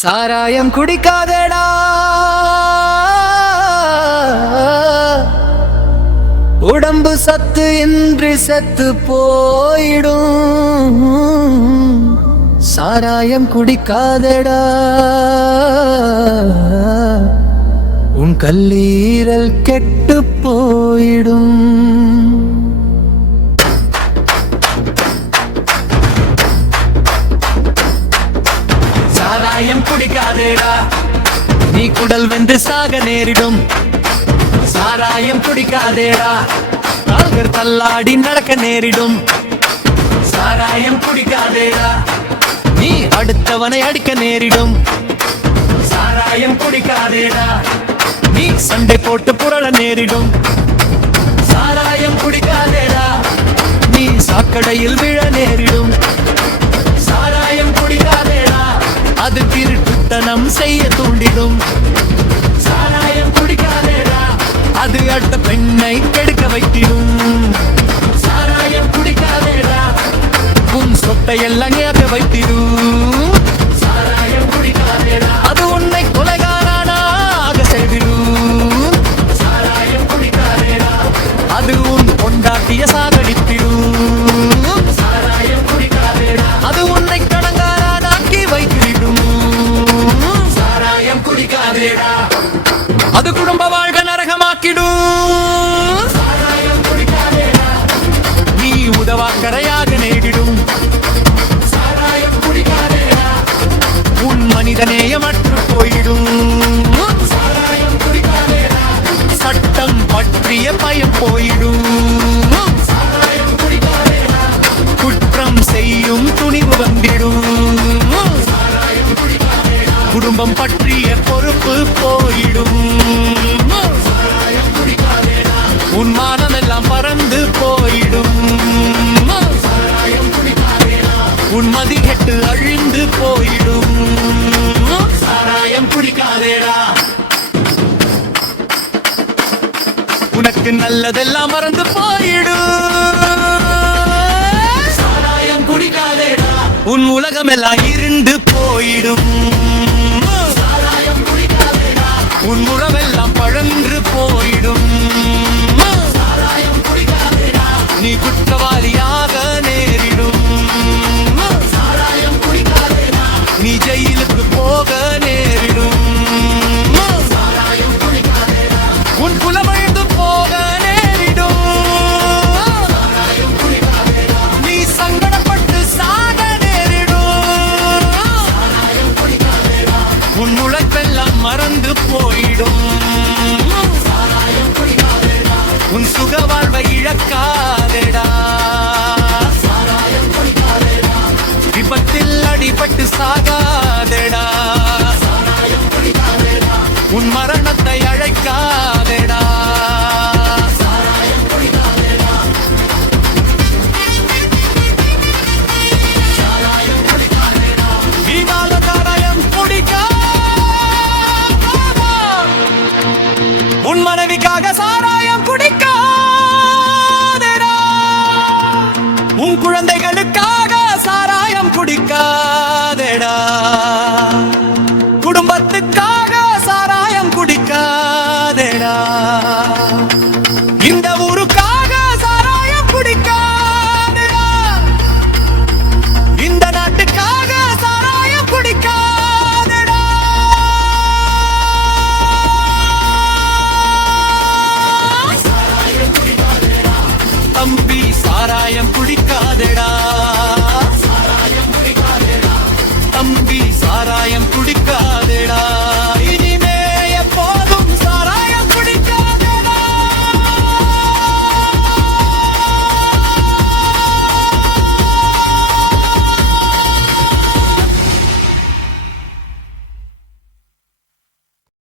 சாராயம் குடிக்காதடா, உடம்பு சத்து இன்றி செத்து போயிடும். சாராயம் குடிக்காதடா, உன் கல்லீரல் கெட்டு போயிடும். சாராயம் குடிக்காதேடா, நீ குடல் வென்று சாக நேரிடும். சாராயம் குடிக்காதேடா, கால்கள் தள்ளாடி நடக்க நேரிடும். சாராயம் குடிக்காதேடா, நீ அடுத்தவனை அடிக்க நேரிடும். சாராயம் குடிக்காதேடா, நீ சண்டை போட்டு புரள நேரிடும். சாராயம் குடிக்காதேடா, நீ சாக்கடையில் விழ நேரிடும். சாராயம் குடிக்காதேடா, அது திருட்டுத்தனம் செய்ய தூண்டிடும். சாராயம் குடிக்காதேடா, அது அடுத்த பெண்ணை கெடுக்க வைத்திடும். சாராயம் குடிக்காதேடா, உன் சொத்தை எல்லாம் இழக்க வைத்திடும். சாராயம் குடிக்காதேடா, அது உன்னை கொலைகாரனாக செய்திடும். சாராயம் குடிக்காதேடா, அது உன் கொண்டாட்டிய சாகடித்திடும். சாராயம் குடிக்காதேடா, அது உன்னை கடங்காரனாக்கி வைத்திடும். சாராயம் குடிக்காதேடா, அது குடும்ப வாழ்க நரகமாக்கிடும். சாராயம் குடிக்காதேடா, நீ உதவாக்கரையாக நேரிடும். சாராயம் குடிக்காதேடா, உன் மனிதநேயமற்று போயிடும். சாராயம் குடிக்காதேடா, சட்டம் பற்றிய பயம் போயிடும். சாராயம் குடிக்காதேடா, குற்றம் செய்யும் துணிவு வந்திடும். சாராயம் குடிக்காதேடா, குடும்பம் பற்றிய பொறுப்பு போயிடும். சாராயம் குடிக்காதேடா, உன் மானம் எல்லாம் பறந்து போயிடும். சாராயம் குடிக்காதேடா, உன் மதி கெட்டு அழிந்து போயிடும். சாராயம் குடிக்காதேடா, உனக்கு நல்லதெல்லாம் மறந்து போயிடும். சாராயம் குடிக்காதேடா, உன் உலகம் எல்லாம் இருண்டு போயிடும். சாராயம் குடிக்காதேடா, உன் உறவெல்லாம் பழன்று போயிடும். சாராயம் குடிக்காதேடா, நீ குற்றவாளியாக நேரிடும். சாராயம் குடிக்காதேடா, நீ ஜெயிலுக்கு போக நேரிடும். சாராயம் குடிக்காதேடா, உன் குலமழிந்து போக நேரிடும். சாராயம் குடிக்காதேடா, நீ சங்கடப்பட்டு சாக நேரிடும். சாராயம் குடிக்காதேடா, உன் உழைப்பெல்லாம் மறந்து போயிடும். சாராயம் குடிக்காதேடா, உன் சுக வாழ்வை இழக்காதேடா. சாராயம் குடிக்காதேடா, விபத்தில் அடிபட்டு சாகாதேடா. சாராயம் குடிக்காதேடா, உன் மரணத்தை அழைக்காதேடா. சாராயம் குடிக்காதேடா, சாராயம் குடிக்காதேடா, வீணால சாராயம் குடிக்காதேடா. உன் மனைவிக்காக சாராயம் குடிக்காதேடா. உன் குழந்தைகளுக்காக சாராயம் குடிக்காதேடா. குடும்பத்துக்காக சாராயம் குடிக்காதேடா. இந்த ஊருக்காக சாராயம் குடிக்காதேடா. இந்த நாட்டுக்காக சாராயம் குடிக்காதேடா. சாராயம் குடிக்காதேடா, தம்பி சாராயம் குடிக்காதேடா.